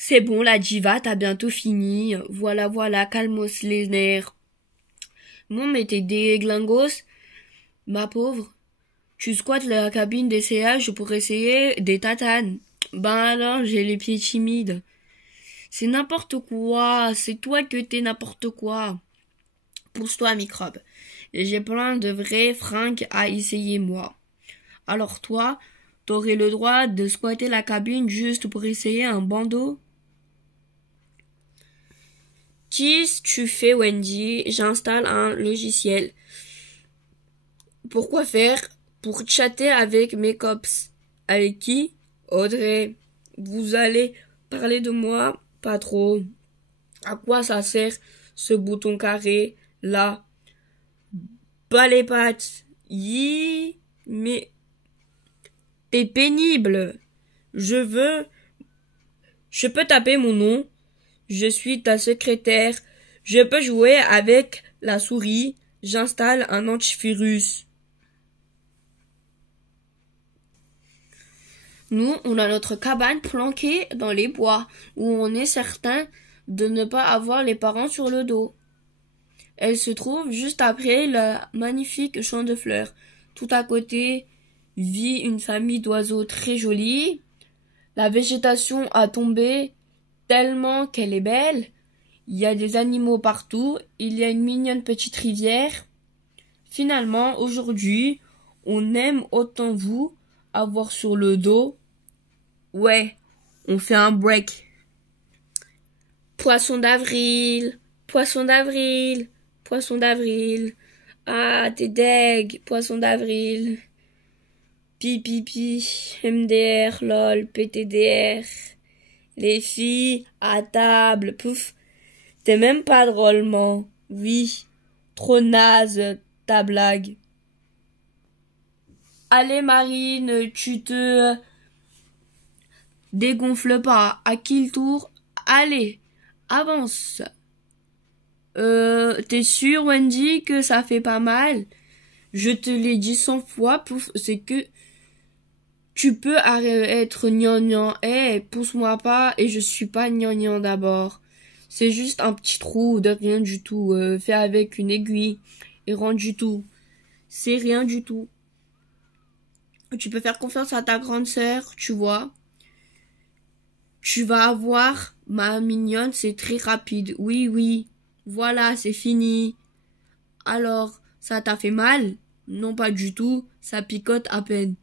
C'est bon, la diva, t'as bientôt fini. Voilà, voilà, calmos les nerfs. Non, mais t'es déglingos, ma pauvre. Tu squattes la cabine d'essayage pour essayer des tatanes. Ben alors, j'ai les pieds timides. C'est n'importe quoi, c'est toi que t'es n'importe quoi. Pousse-toi, microbe. J'ai plein de vraies fringues à essayer, moi. Alors toi, t'aurais le droit de squatter la cabine juste pour essayer un bandeau? Qu'est-ce que tu fais, Wendy? J'installe un logiciel. Pourquoi faire? Pour chatter avec mes cops. Avec qui? Audrey. Vous allez parler de moi? Pas trop. À quoi ça sert ce bouton carré là? Pas les pattes. Yi, mais t'es pénible. Je peux taper mon nom. Je suis ta secrétaire. Je peux jouer avec la souris. J'installe un antivirus. Nous, on a notre cabane planquée dans les bois, où on est certain de ne pas avoir les parents sur le dos. Elle se trouve juste après le magnifique champ de fleurs. Tout à côté vit une famille d'oiseaux très jolis. La végétation a tombé tellement qu'elle est belle. Il y a des animaux partout. Il y a une mignonne petite rivière. Finalement, aujourd'hui, on aime autant vous avoir sur le dos. Ouais, on fait un break. Poisson d'avril, poisson d'avril, poisson d'avril. Ah, t'es deg, poisson d'avril. Pi, pi, pi, MDR, lol, PTDR. Les filles, à table, pouf. T'es même pas drôlement. Oui, trop naze, ta blague. Allez, Marine, tu te dégonfle pas. À qui le tour? Allez, avance. T'es sûre, Wendy, que ça fait pas mal? Je te l'ai dit 100 fois, pouf, c'est que tu peux être gnangnan. Pousse-moi pas, et je suis pas gnangnan d'abord. C'est juste un petit trou de rien du tout, fait avec une aiguille, et rien du tout. C'est rien du tout. Tu peux faire confiance à ta grande sœur, tu vois. Tu vas avoir, ma mignonne, c'est très rapide. Oui, oui. Voilà, c'est fini. Alors, ça t'a fait mal? Non, pas du tout. Ça picote à peine.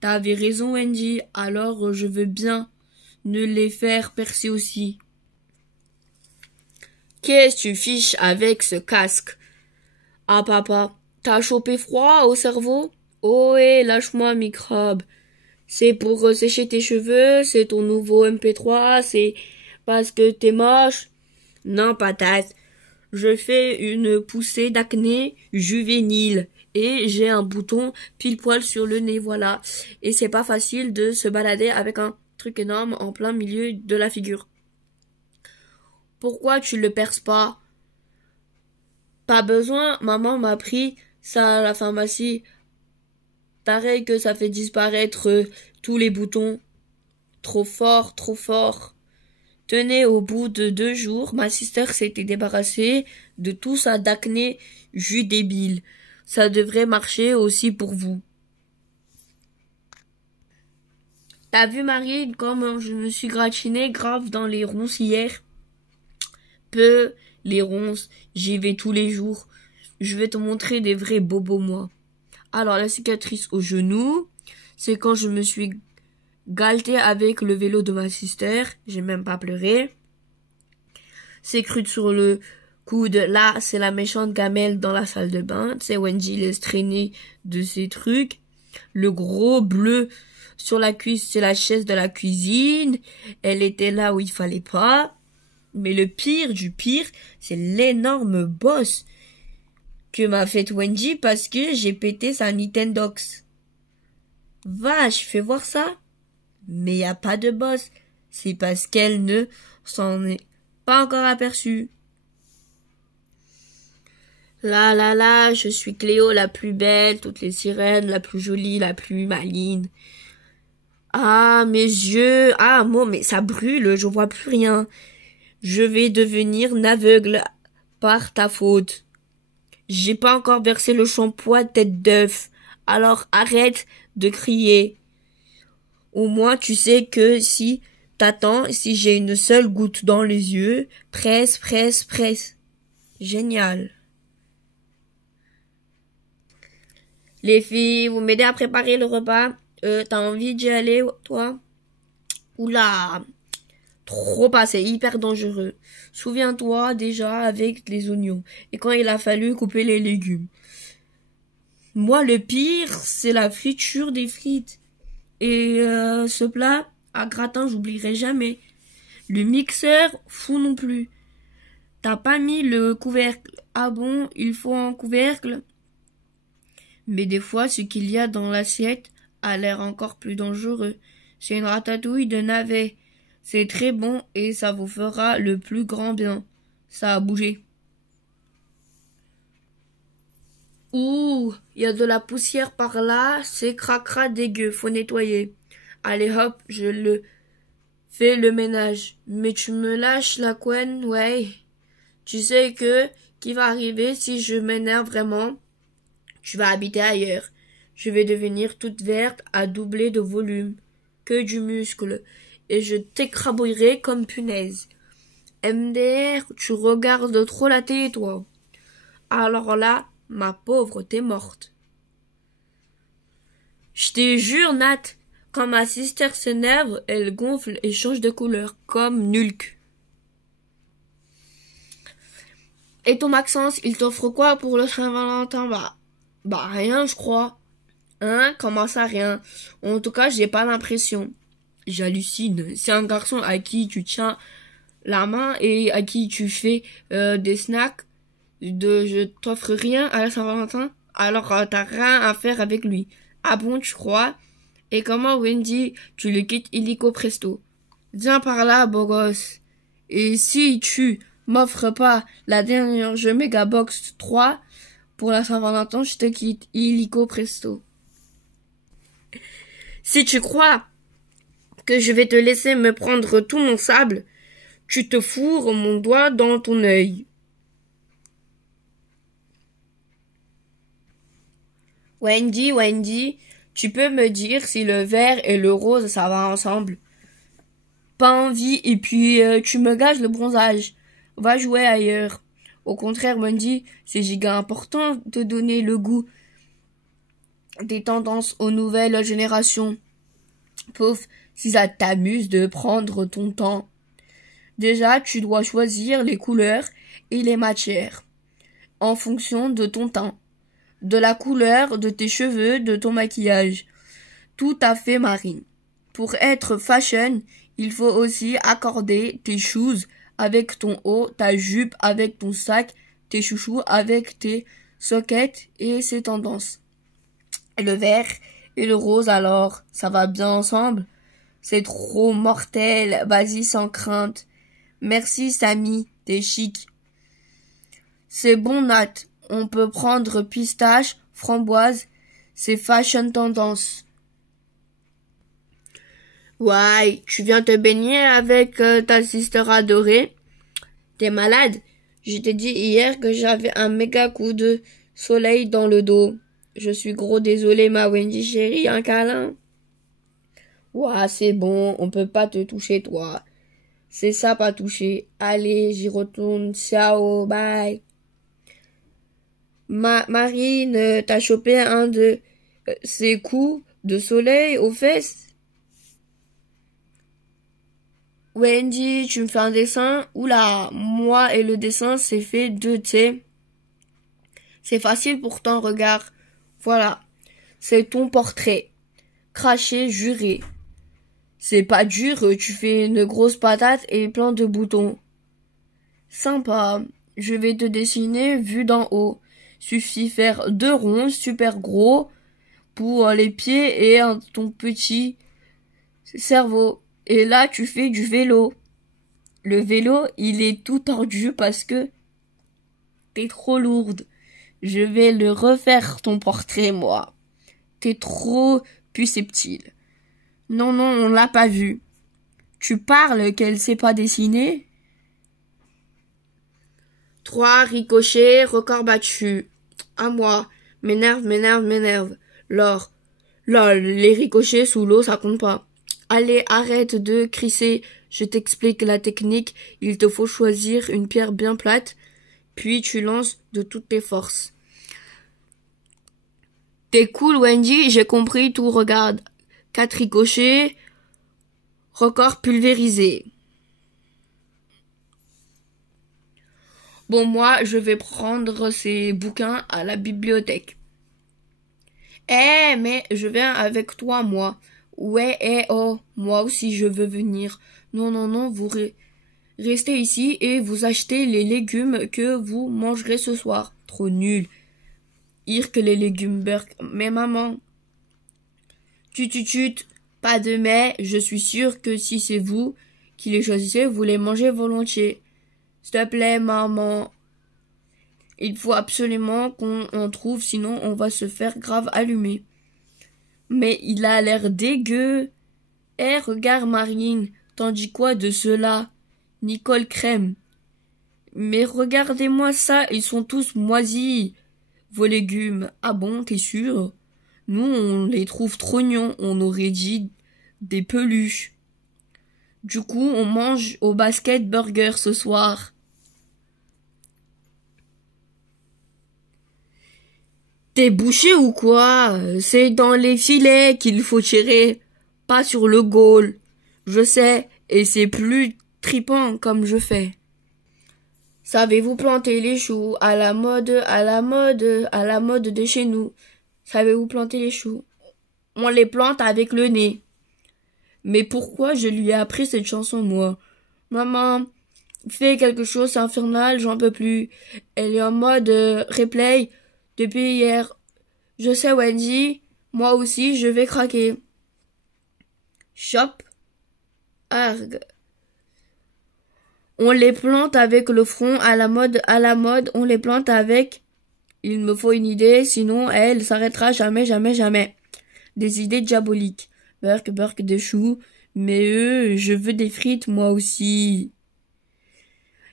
T'avais raison, Wendy. Alors, je veux bien ne les faire percer aussi. Qu'est-ce que tu fiches avec ce casque? Ah, papa, t'as chopé froid au cerveau? Ohé, lâche-moi, microbe. C'est pour sécher tes cheveux, c'est ton nouveau MP3, c'est parce que t'es moche. Non, patate. Je fais une poussée d'acné juvénile et j'ai un bouton pile poil sur le nez, voilà. Et c'est pas facile de se balader avec un truc énorme en plein milieu de la figure. Pourquoi tu le perces pas? Pas besoin, maman m'a pris ça à la pharmacie. Pareil que ça fait disparaître tous les boutons. Trop fort, trop fort. Tenez, au bout de 2 jours, ma sister s'était débarrassée de tout ça d'acné jus débile. Ça devrait marcher aussi pour vous. T'as vu, Marie, comme je me suis gratinée grave dans les ronces hier? Peu, les ronces, j'y vais tous les jours. Je vais te montrer des vrais bobos, moi. Alors, la cicatrice au genou, c'est quand je me suis galtée avec le vélo de ma sister. J'ai même pas pleuré. C'est cru sur le coude. Là, c'est la méchante gamelle dans la salle de bain. C'est Wendy laisse traîner de ses trucs. Le gros bleu sur la cuisse, c'est la chaise de la cuisine. Elle était là où il fallait pas. Mais le pire du pire, c'est l'énorme bosse que m'a fait Wendy parce que j'ai pété sa Nintendox. Vache, fais voir ça. Mais y a pas de boss. C'est parce qu'elle ne s'en est pas encore aperçue. Là, je suis Cléo la plus belle, toutes les sirènes, la plus jolie, la plus maligne. Ah, mes yeux. Ah, moi, mais ça brûle, je vois plus rien. Je vais devenir aveugle par ta faute. J'ai pas encore versé le shampoing tête d'œuf. Alors arrête de crier. Au moins, tu sais que si t'attends, si j'ai une seule goutte dans les yeux, presse, presse, presse. Génial. Les filles, vous m'aidez à préparer le repas? T'as envie d'y aller, toi? Oula, trop pas, c'est hyper dangereux. Souviens-toi déjà avec les oignons et quand il a fallu couper les légumes. Moi, le pire, c'est la friture des frites. Et ce plat à gratin, j'oublierai jamais. Le mixeur, fou non plus. T'as pas mis le couvercle. Ah bon, il faut un couvercle? Mais des fois, ce qu'il y a dans l'assiette a l'air encore plus dangereux. C'est une ratatouille de navet. C'est très bon et ça vous fera le plus grand bien. Ça a bougé. Ouh, il y a de la poussière par là, c'est cracra dégueu, faut nettoyer. Allez hop, je le fais le ménage. Mais tu me lâches la couenne, ouais. Tu sais que, qui va arriver si je m'énerve vraiment? Tu vas habiter ailleurs. Je vais devenir toute verte à doubler de volume. Que du muscle. Et je t'écrabouillerai comme punaise. MDR, tu regardes trop la télé, toi. Alors là, ma pauvre, t'es morte. Je te jure, Nat, quand ma sister s'énerve, elle gonfle et change de couleur, comme Nulk. Et ton Maxence, il t'offre quoi pour le Saint-Valentin? Bah rien, je crois. Hein? Comment ça, rien? En tout cas, j'ai pas l'impression. J'hallucine. C'est un garçon à qui tu tiens la main et à qui tu fais des snacks. Je t'offre rien à la Saint-Valentin? Alors t'as rien à faire avec lui. Ah bon, tu crois? Et comment, Wendy, tu le quittes illico presto? Viens par là, beau gosse. Et si tu m'offres pas la dernière jeu Megabox 3 pour la Saint-Valentin, je te quitte illico presto. Si tu crois que je vais te laisser me prendre tout mon sable, tu te fourres mon doigt dans ton œil. Wendy, tu peux me dire si le vert et le rose ça va ensemble? Pas envie et puis tu me gages le bronzage. Va jouer ailleurs. Au contraire, Wendy, c'est giga important de donner le goût des tendances aux nouvelles générations. Pauvre, si ça t'amuse de prendre ton temps. Déjà, tu dois choisir les couleurs et les matières en fonction de ton teint, de la couleur de tes cheveux, de ton maquillage. Tout à fait, Marine. Pour être fashion, il faut aussi accorder tes shoes avec ton haut, ta jupe avec ton sac, tes chouchous avec tes sockets et ses tendances. Le vert et le rose alors, ça va bien ensemble? C'est trop mortel, vas-y sans crainte. Merci Samy, t'es chic. C'est bon Nat, on peut prendre pistache, framboise, c'est fashion tendance. Ouais, tu viens te baigner avec ta sister adorée? T'es malade? Je t'ai dit hier que j'avais un méga coup de soleil dans le dos. Je suis gros désolé ma Wendy chérie, un câlin? Ouah, c'est bon, on peut pas te toucher toi. C'est ça pas toucher. Allez, j'y retourne. Ciao, bye. Marine, t'as chopé un de ces coups de soleil aux fesses? Wendy, tu me fais un dessin? Oula, moi et le dessin, c'est fait de, tu sais. C'est facile pourtant, regarde. Voilà. C'est ton portrait. Craché, juré. C'est pas dur, tu fais une grosse patate et plein de boutons. Sympa. Je vais te dessiner vu d'en haut. Suffit faire 2 ronds super gros pour les pieds et ton petit cerveau. Et là, tu fais du vélo. Le vélo, il est tout tordu parce que t'es trop lourde. Je vais le refaire ton portrait, moi. T'es trop susceptible. Non, non, on l'a pas vue. Tu parles qu'elle sait pas dessiner? 3 ricochets, record battu. À moi. M'énerve. Lors. Lol, les ricochets sous l'eau, ça compte pas. Allez, arrête de crisser. Je t'explique la technique. Il te faut choisir une pierre bien plate, puis tu lances de toutes tes forces. T'es cool, Wendy, j'ai compris tout, regarde. 4 ricochets, record pulvérisé. Bon, moi, je vais prendre ces bouquins à la bibliothèque. Mais je viens avec toi, moi. Ouais, oh, moi aussi je veux venir. Non, vous restez ici et vous achetez les légumes que vous mangerez ce soir. Trop nul. Que les légumes Burke. Mais maman. Tut. Pas de mais, je suis sûre que si c'est vous qui les choisissez, vous les mangez volontiers. S'il te plaît, maman. Il faut absolument qu'on en trouve, sinon on va se faire grave allumer. Mais il a l'air dégueu. Regarde Marine, t'en dis quoi de cela? Nicole Crème. Mais regardez-moi ça, ils sont tous moisis. Vos légumes. Ah bon, t'es sûr? Nous, on les trouve trognons, on aurait dit des peluches. Du coup, on mange au basket burger ce soir. T'es bouché ou quoi? C'est dans les filets qu'il faut tirer, pas sur le goal. Je sais, et c'est plus tripant comme je fais. Savez-vous planter les choux à la mode de chez nous? Savez-vous planter les choux? On les plante avec le nez. Mais pourquoi je lui ai appris cette chanson, moi? Maman, fais quelque chose, c'est infernal, j'en peux plus. Elle est en mode replay depuis hier. Je sais, Wendy, moi aussi, je vais craquer. Chop, arg. On les plante avec le front à la mode, on les plante avec... Il me faut une idée, sinon elle s'arrêtera jamais. Des idées diaboliques. Burk, des choux. Mais je veux des frites, moi aussi.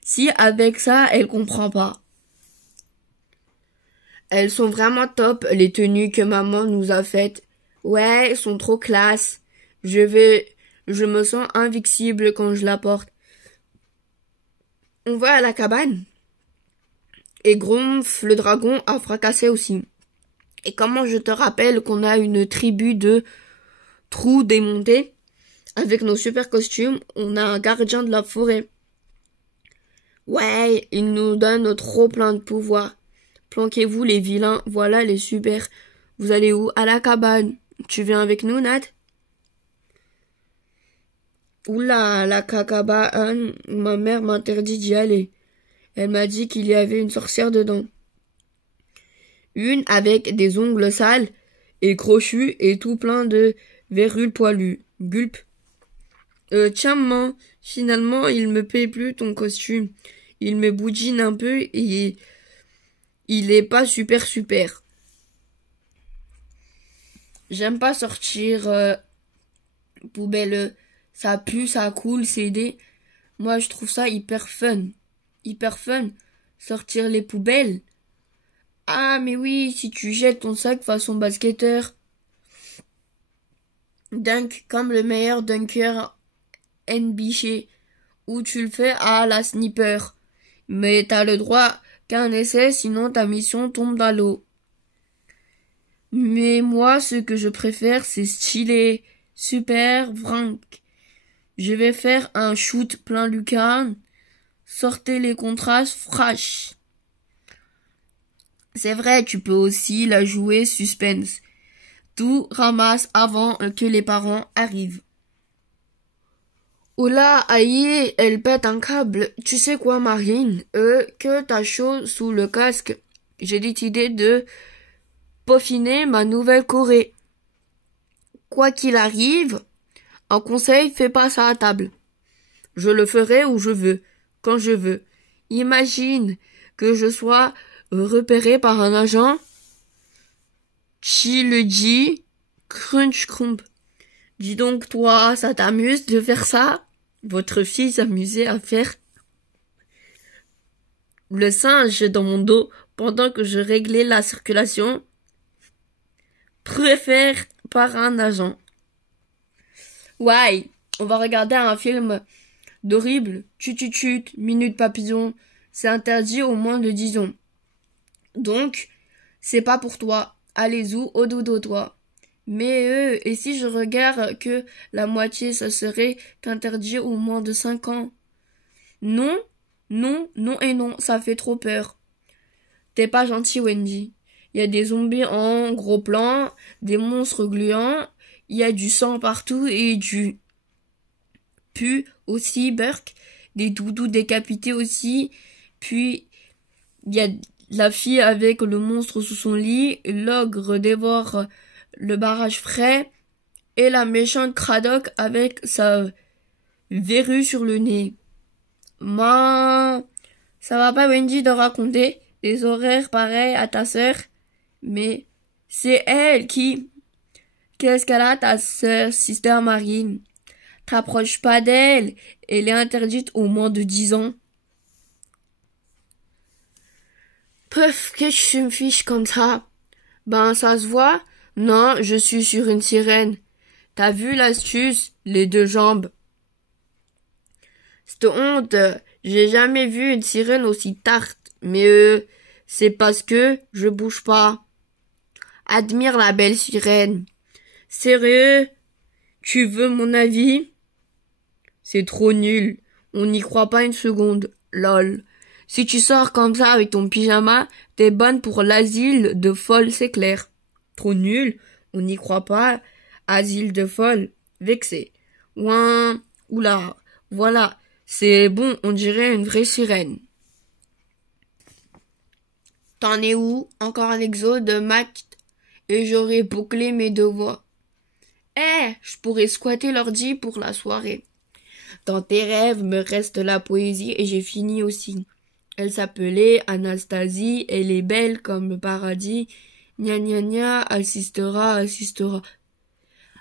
Si avec ça, elle comprend pas. Elles sont vraiment top, les tenues que maman nous a faites. Ouais, elles sont trop classe. Je me sens invincible quand je la porte. On va à la cabane. Et Grumpf, le dragon, a fracassé aussi. Et comment je te rappelle qu'on a une tribu de trous démontés. Avec nos super costumes, on a un gardien de la forêt. Ouais, il nous donne trop plein de pouvoirs. Planquez-vous les vilains, voilà les super. Vous allez où? À la cabane. Tu viens avec nous, Nat? Oula, la cabane, ma mère m'interdit d'y aller. Elle m'a dit qu'il y avait une sorcière dedans. Une avec des ongles sales et crochus et tout plein de verrules poilues. Gulp. Tiens, maman, finalement, il me paie plus ton costume. Il me boudine un peu et il est pas super. J'aime pas sortir poubelle. Ça pue, ça coule, c'est des... Moi, je trouve ça hyper fun. Sortir les poubelles. Ah, mais oui, si tu jettes ton sac façon basketteur. Dunk comme le meilleur dunker NBA. Ou tu le fais à la sniper. Mais t'as le droit qu'à un essai, sinon ta mission tombe dans l'eau. Mais moi, ce que je préfère, c'est stylé, super, vrank. Je vais faire un shoot plein lucarne. Sortez les contrastes, fraîches. C'est vrai, tu peux aussi la jouer suspense. Tout ramasse avant que les parents arrivent. Oh là, aïe, elle pète un câble. Tu sais quoi, Marine? Que t'as chaud sous le casque. J'ai décidé de peaufiner ma nouvelle Corée. Quoi qu'il arrive, un conseil, fais pas ça à table. Je le ferai où je veux, quand je veux. Imagine que je sois repéré par un agent. Chi le dit, crunch crump. Dis donc, toi, ça t'amuse de faire ça? Votre fille s'amusait à faire le singe dans mon dos pendant que je réglais la circulation. Préfère par un agent. Ouais, on va regarder un film d'horrible. Chut, minute papillon. C'est interdit au moins de 10 ans. Donc, c'est pas pour toi. Allez-y, au dodo toi. Mais et si je regarde que la moitié, ça serait qu'interdit au moins de 5 ans? Non, non, non et non, ça fait trop peur. T'es pas gentil, Wendy. Il y a des zombies en gros plan, des monstres gluants, il y a du sang partout et du pu aussi, Burke, des doudous décapités aussi, puis il y a la fille avec le monstre sous son lit, l'ogre dévore le barrage frais, et la méchante Cradock avec sa verrue sur le nez. Moi, ça va pas, Wendy, de raconter des horaires pareils à ta sœur, mais c'est elle qui... Qu'est-ce qu'elle a, ta sœur, Sister Marine? T'approches pas d'elle, elle est interdite au moins de 10 ans. Peuf, que je me fiche comme ça? Ben, ça se voit? Non, je suis sur une sirène. T'as vu l'astuce? Les 2 jambes. Cette honte, j'ai jamais vu une sirène aussi tarte. Mais c'est parce que je bouge pas. Admire la belle sirène. Sérieux? Tu veux mon avis? C'est trop nul. On n'y croit pas une seconde. Lol. Si tu sors comme ça avec ton pyjama, t'es bonne pour l'asile de folle, c'est clair. Trop nul. On n'y croit pas. Asile de folle. Vexé. Ouin. Oula. Voilà. C'est bon, on dirait une vraie sirène. T'en es où? Encore un exo de maths et j'aurais bouclé mes devoirs. Je pourrais squatter l'ordi pour la soirée. Dans tes rêves me reste la poésie et j'ai fini aussi. Elle s'appelait Anastasie, elle est belle comme le paradis. Gna gna gna, assistera.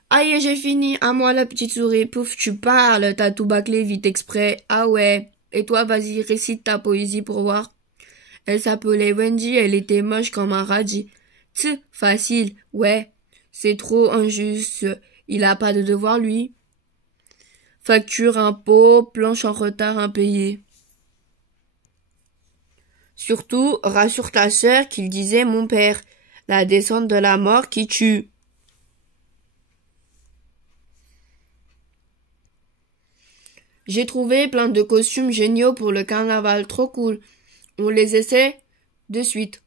Aïe, j'ai fini, à moi la petite souris. Pouf, tu parles, t'as tout bâclé vite exprès. Ah ouais. Et toi, vas-y, récite ta poésie pour voir. Elle s'appelait Wendy, elle était moche comme un radis. Tch, facile, ouais. C'est trop injuste. Il a pas de devoir, lui. Facture, impôt, planche en retard impayé. Surtout, rassure ta sœur qu'il disait mon père. La descente de la mort qui tue. J'ai trouvé plein de costumes géniaux pour le carnaval, trop cool. On les essaie de suite.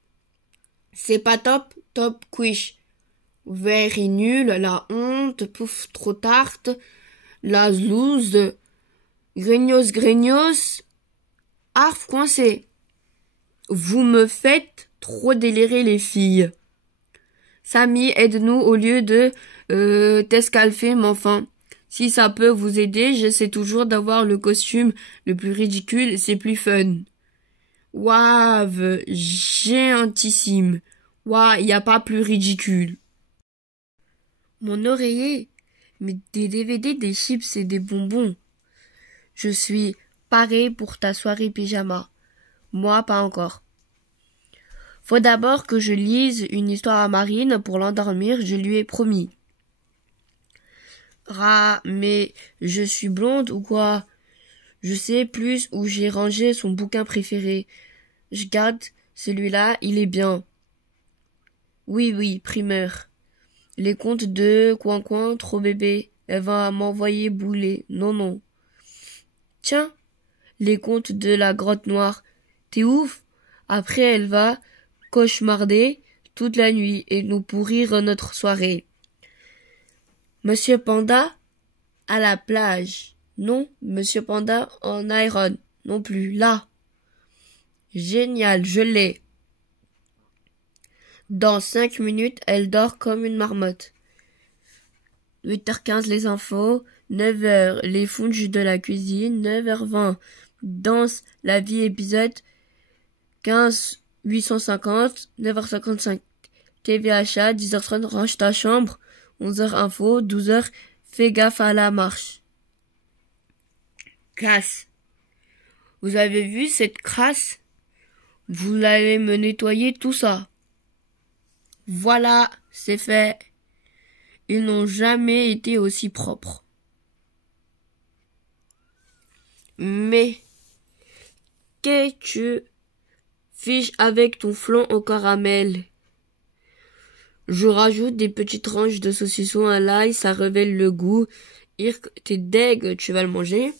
C'est pas top, top quiche. Very nul, la honte, pouf, trop tarte, la zlouse, grignos, arf coincé. Vous me faites trop délirer les filles. Samy, aide-nous au lieu de t'escalfer, mais enfin. Si ça peut vous aider, j'essaie toujours d'avoir le costume le plus ridicule, c'est plus fun. Waouh, géantissime. Waouh, y a pas plus ridicule. Mon oreiller, mais des DVD, des chips et des bonbons. Je suis parée pour ta soirée pyjama. Moi, pas encore. Faut d'abord que je lise une histoire à Marine pour l'endormir, je lui ai promis. Mais je suis blonde ou quoi? Je sais plus où j'ai rangé son bouquin préféré. Je garde celui-là, il est bien. Oui, primeur. Les contes de Coin, trop bébé. Elle va m'envoyer bouler. Non. Tiens, les contes de la grotte noire. T'es ouf? Après, elle va cauchemarder toute la nuit et nous pourrir notre soirée. Monsieur Panda à la plage. Non, Monsieur Panda en iron. Non plus. Là. Génial, je l'ai. Dans 5 minutes, elle dort comme une marmotte. 8h15 les infos, 9h les fonds de la cuisine, 9h20 Danse la vie épisode 15 850, 9h55 TVHA, 10h30 range ta chambre, 11h info, 12h Fais gaffe à la marche. Casse. Vous avez vu cette crasse? Vous allez me nettoyer tout ça. Voilà, c'est fait. Ils n'ont jamais été aussi propres. Mais, qu'est-ce que tu fiches avec ton flan au caramel? Je rajoute des petites tranches de saucisson à l'ail, ça révèle le goût. Irk, t'es deg, tu vas le manger?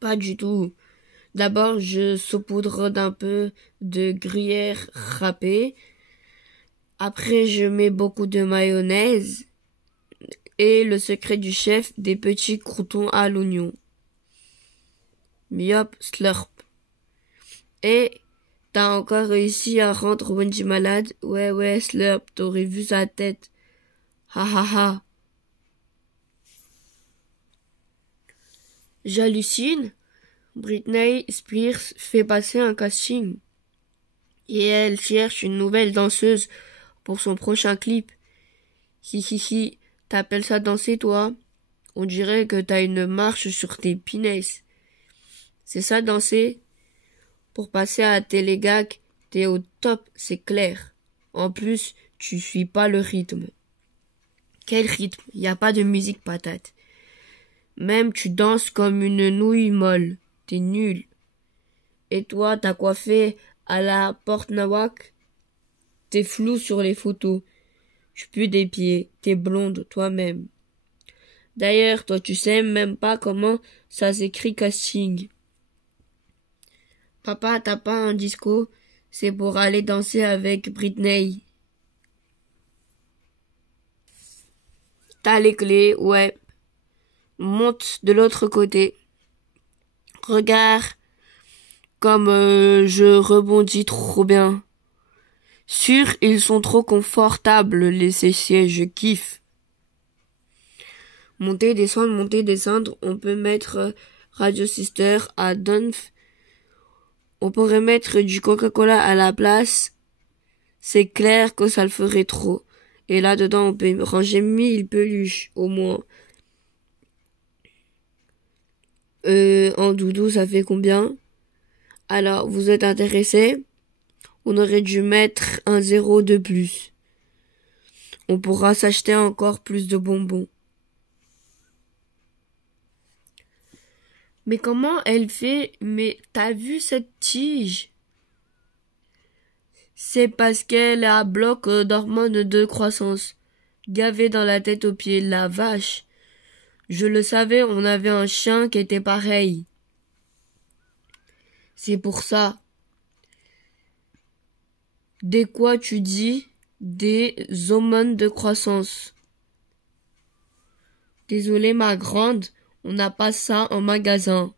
Pas du tout. D'abord, je saupoudre d'un peu de gruyère râpée. Après, je mets beaucoup de mayonnaise. Et le secret du chef, des petits croutons à l'oignon. Miop, slurp. Et t'as encore réussi à rendre Wendy malade? Ouais, slurp, t'aurais vu sa tête. Ha ha ha. J'hallucine. Britney Spears fait passer un casting. Et elle cherche une nouvelle danseuse pour son prochain clip. Hi, t'appelles ça danser, toi? On dirait que t'as une marche sur tes pinesses. C'est ça, danser? Pour passer à Télégag, t'es au top, c'est clair. En plus, tu suis pas le rythme. Quel rythme? Y a pas de musique patate. Même tu danses comme une nouille molle. T'es nul. Et toi, t'as coiffé à la porte nawak? T'es flou sur les photos. Tu pues des pieds. T'es blonde toi-même. D'ailleurs, toi, tu sais même pas comment ça s'écrit casting. Papa, t'as pas un disco? C'est pour aller danser avec Britney. T'as les clés, ouais. Monte de l'autre côté. Regarde comme je rebondis trop bien. Sûr, ils sont trop confortables, les sièges, je kiffe. Monter, descendre, on peut mettre Radio Sister à Dunf. On pourrait mettre du Coca-Cola à la place. C'est clair que ça le ferait trop. Et là-dedans, on peut ranger 1000 peluches, au moins. En doudou, ça fait combien? Alors, vous êtes intéressé? On aurait dû mettre un 0 de plus. On pourra s'acheter encore plus de bonbons. Mais comment elle fait? Mais t'as vu cette tige? C'est parce qu'elle a un bloc d'hormones de croissance. Gavé dans la tête aux pieds, la vache. Je le savais, on avait un chien qui était pareil. C'est pour ça. Des quoi tu dis? Des hormones de croissance. Désolée ma grande, on n'a pas ça en magasin.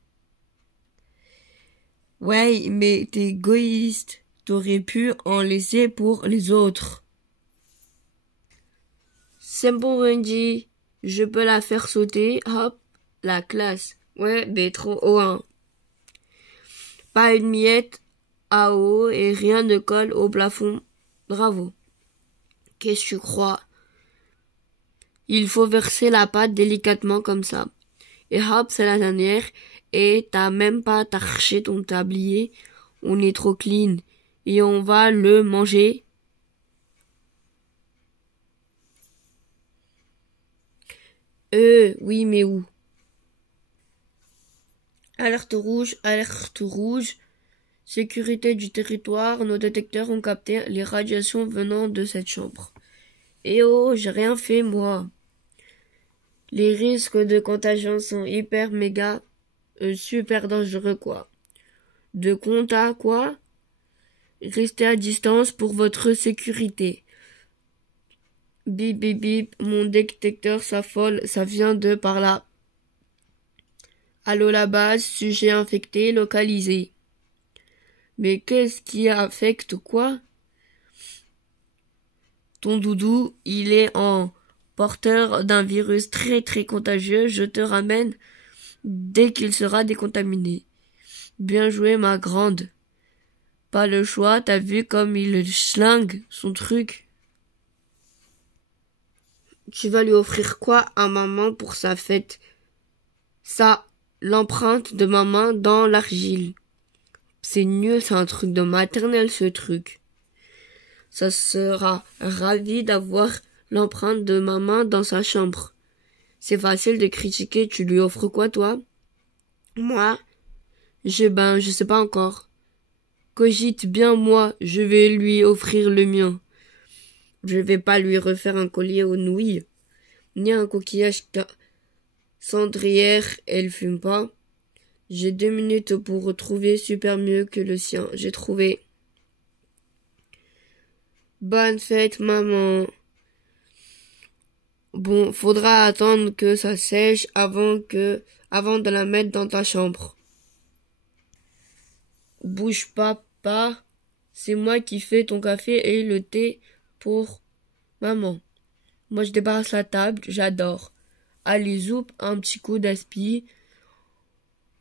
Ouais, mais t'es égoïste. T'aurais pu en laisser pour les autres. C'est bon, Wendy. Je peux la faire sauter. Hop, la classe. Ouais, mais trop haut, hein. Pas une miette à eau et rien ne colle au plafond. Bravo. Qu'est-ce que tu crois? Il faut verser la pâte délicatement comme ça. Et hop, c'est la dernière. Et t'as même pas tarché ton tablier. On est trop clean. Et on va le manger. Oui, mais où? Alerte rouge. Sécurité du territoire, nos détecteurs ont capté les radiations venant de cette chambre. Eh oh, j'ai rien fait, moi. Les risques de contagion sont hyper méga, super dangereux, quoi. De compte à quoi? Restez à distance pour votre sécurité. Bip, bip, bip, mon détecteur s'affole, ça vient de par là. Allô la base, sujet infecté, localisé. Mais qu'est-ce qui affecte quoi? Ton doudou, il est en porteur d'un virus très très contagieux, je te ramène dès qu'il sera décontaminé. Bien joué ma grande. Pas le choix, t'as vu comme il schlingue son truc? Tu vas lui offrir quoi à maman pour sa fête? Ça, l'empreinte de maman dans l'argile. C'est nul, c'est un truc de maternelle ce truc. Ça sera ravi d'avoir l'empreinte de maman dans sa chambre. C'est facile de critiquer, tu lui offres quoi toi? Moi, je sais pas encore. Cogite bien moi, je vais lui offrir le mien. Je vais pas lui refaire un collier aux nouilles, ni un coquillage cendrière, elle fume pas. J'ai 2 minutes pour retrouver super mieux que le sien. J'ai trouvé. Bonne fête, maman. Bon, faudra attendre que ça sèche avant de la mettre dans ta chambre. Bouge pas. C'est moi qui fais ton café et le thé pour maman. Moi, je débarrasse la table, j'adore. Allez, zoup, un petit coup d'aspi.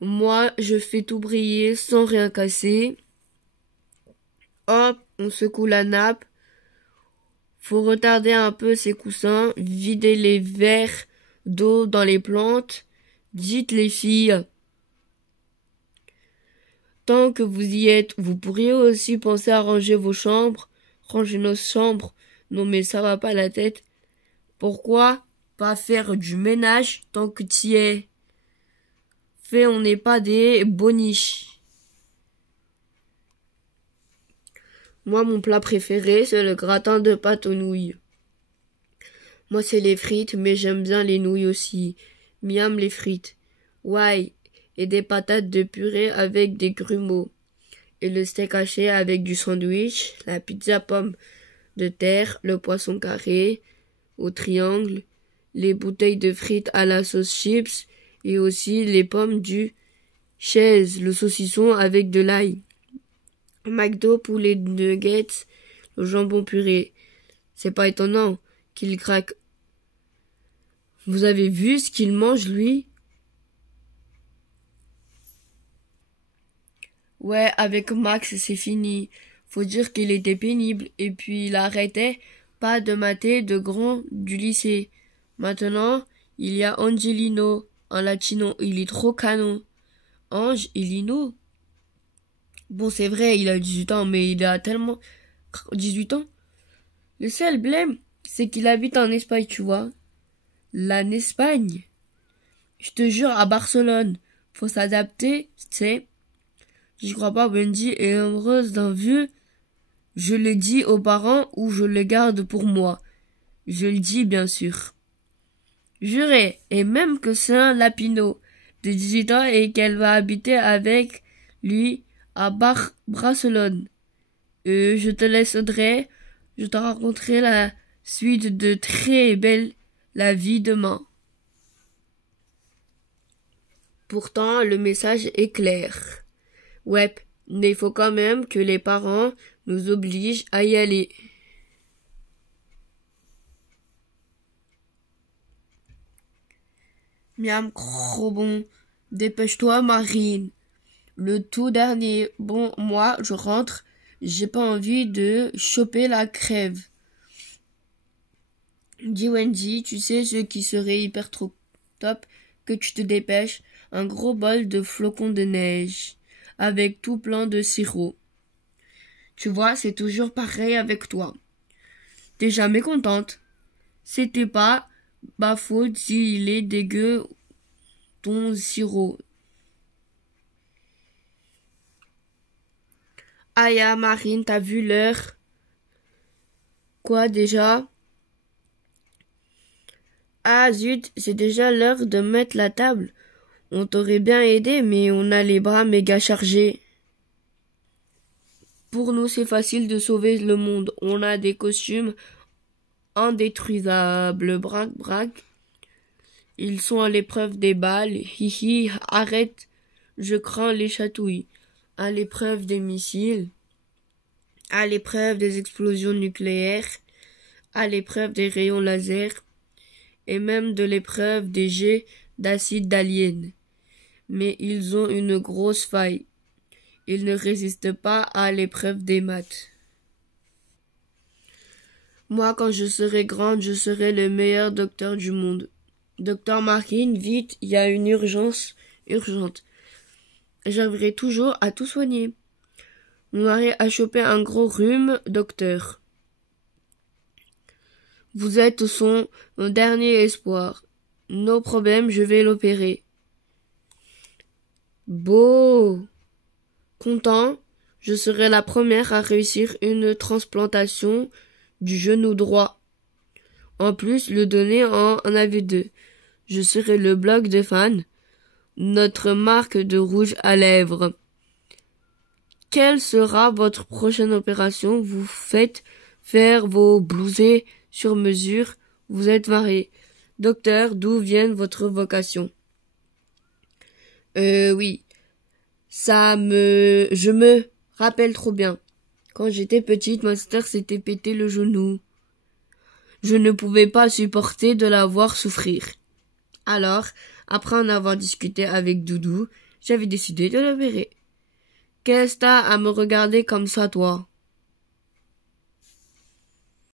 Moi, je fais tout briller sans rien casser. Hop, on secoue la nappe. Faut retarder un peu ces coussins, vider les verres d'eau dans les plantes. Dites les filles. Tant que vous y êtes, vous pourriez aussi penser à ranger vos chambres. Ranger nos chambres. Non mais ça va pas la tête. Pourquoi pas faire du ménage tant que t'y es? Fait, on n'est pas des boniches. Moi, mon plat préféré, c'est le gratin de pâte aux nouilles. Moi, c'est les frites, mais j'aime bien les nouilles aussi. Miam les frites. Ouais, et des patates de purée avec des grumeaux. Et le steak haché avec du sandwich, la pizza pomme de terre, le poisson carré au triangle, les bouteilles de frites à la sauce chips et aussi les pommes du chaise, le saucisson avec de l'ail. McDo poulet nuggets, le jambon puré. C'est pas étonnant qu'il craque. Vous avez vu ce qu'il mange, lui? Ouais, avec Max, c'est fini. Faut dire qu'il était pénible, et puis il arrêtait pas de mater de grands du lycée. Maintenant, il y a Angelino, un latino, il est trop canon. Ange et Lino? Bon, c'est vrai, il a 18 ans, mais il a tellement... 18 ans? Le seul blême, c'est qu'il habite en Espagne, tu vois. Espagne. Je te jure, à Barcelone. Faut s'adapter, tu sais. J'y crois pas, Wendy est amoureuse d'un vieux. Je le dis aux parents ou je le garde pour moi. Je le dis, bien sûr. Juré, et même que c'est un lapino de 18 ans et qu'elle va habiter avec lui à Barcelone. Je te laisse, Audrey. Je te raconterai la suite de Très belle la vie demain. Pourtant, le message est clair. Ouais, mais il faut quand même que les parents nous obligent à y aller. Miam, trop bon. Dépêche-toi, Marine. Le tout dernier. Bon, moi, je rentre. J'ai pas envie de choper la crève. Dis Wendy, tu sais ce qui serait hyper trop top? Que tu te dépêches. Un gros bol de flocons de neige. Avec tout plein de sirop. Tu vois, c'est toujours pareil avec toi. T'es jamais contente. C'était pas ma faute s'il est dégueu ton sirop. Aya, Marine, t'as vu l'heure? Quoi déjà? Ah zut, c'est déjà l'heure de mettre la table. On t'aurait bien aidé, mais on a les bras méga chargés. Pour nous, c'est facile de sauver le monde. On a des costumes indétruisables. Brac, brac. Ils sont à l'épreuve des balles. Hihi, arrête. Je crains les chatouilles. À l'épreuve des missiles. À l'épreuve des explosions nucléaires. À l'épreuve des rayons laser. Et même de l'épreuve des jets d'acide d'aliens. Mais ils ont une grosse faille. Ils ne résistent pas à l'épreuve des maths. Moi, quand je serai grande, je serai le meilleur docteur du monde. Docteur Markin, vite, il y a une urgence urgente. J'arriverai toujours à tout soigner. Mon mari a chopé un gros rhume, docteur. Vous êtes son dernier espoir. No problème, je vais l'opérer. Beau. Content, je serai la première à réussir une transplantation du genou droit. En plus, le donner en AV2. Je serai le bloc de fans. Notre marque de rouge à lèvres. Quelle sera votre prochaine opération? Vous faites faire vos blousés sur mesure. Vous êtes marié. Docteur, d'où vient votre vocation? Oui. Je me rappelle trop bien. Quand j'étais petite, ma sœur s'était pété le genou. Je ne pouvais pas supporter de la voir souffrir. Alors, après en avoir discuté avec Doudou, j'avais décidé de l'opérer. Qu'est-ce que t'as à me regarder comme ça, toi?